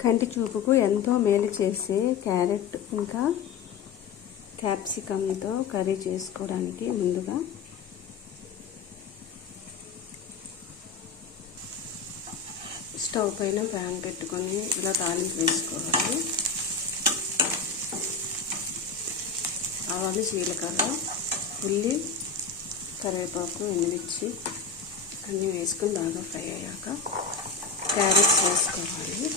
కంటి చూపుకు ఎంతో మేలు చేసే క్యారెట్ ఇంకా క్యాప్సికమ్తో కర్రీ చేసుకోవడానికి ముందుగా స్టవ్ పైన ప్యాన్ పెట్టుకొని ఇలా తాలింపు వేసుకోవాలి. ఆవాలు, జీలకర్ర, ఉల్లి, కరివేపాకు, ఎండుమిర్చి అన్నీ వేసుకొని బాగా ఫ్రై అయ్యాక క్యారెట్స్ వేసుకోవాలి.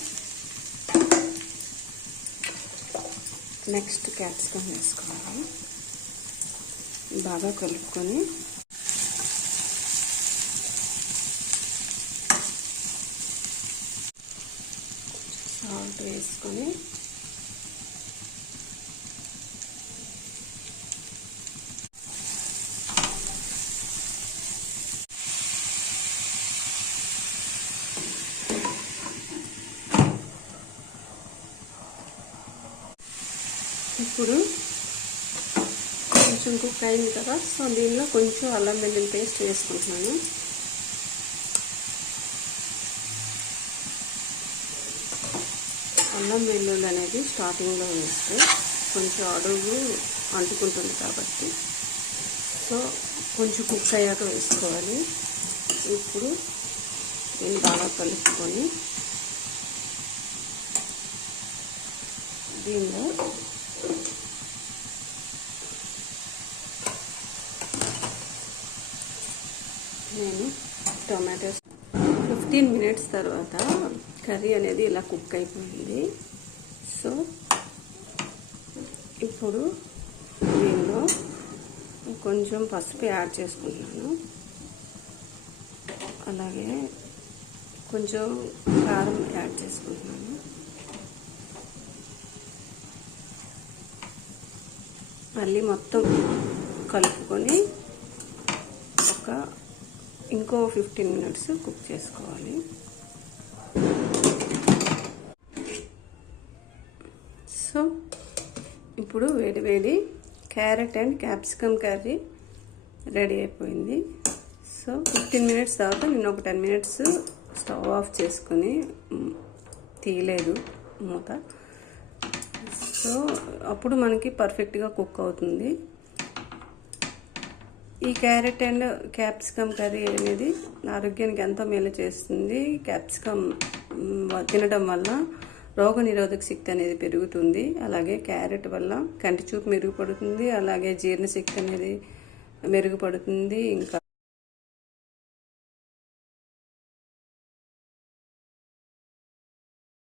నెక్స్ట్ క్యాప్సికమ్ వేసుకోవాలి. బాగా కలుపుకొని సాల్ట్ వేసుకొని ఇప్పుడు కొంచెం కుక్ అయింది కదా, సో దీనిలో కొంచెం అల్లం వెల్లుల్లి పేస్ట్ వేసుకుంటున్నాను. అల్లం వెల్లుల్లి అనేది స్టార్టింగ్లో వేస్తే కొంచెం అడుగు అంటుకుంటుంది కాబట్టి సో కొంచెం కుక్ అయ్యాక వేసుకోవాలి. ఇప్పుడు దీన్ని బాగా కలుపుకొని దీనిలో నేను టొమాటోస్ 15 మినిట్స్ తర్వాత కర్రీ అనేది ఇలా కుక్ అయిపోయింది. సో ఇప్పుడు దీనిలో కొంచెం పసుపు యాడ్ చేసుకుంటున్నాను. అలాగే కొంచెం కారం యాడ్ చేసుకుంటున్నాను. మళ్ళీ మొత్తం కలుపుకొని ఇంకో 15 మినిట్స్ కుక్ చేసుకోవాలి. సో ఇప్పుడు వేడి carrot and capsicum curry ready అయిపోయింది. సో 15 మినిట్స్ తర్వాత నేను ఒక 10 మినిట్స్ స్టవ్ ఆఫ్ చేసుకొని తీయలేదు మూత. సో అప్పుడు మనకి పర్ఫెక్ట్గా కుక్ అవుతుంది. ఈ క్యారెట్ అండ్ క్యాప్సికమ్ కర్రీ అనేది ఆరోగ్యానికి ఎంతో మేలు చేస్తుంది. క్యాప్సికమ్ తినడం వల్ల రోగనిరోధక శక్తి అనేది పెరుగుతుంది. అలాగే క్యారెట్ వల్ల కంటి చూపు మెరుగుపడుతుంది. అలాగే జీర్ణశక్తి అనేది మెరుగుపడుతుంది. ఇంకా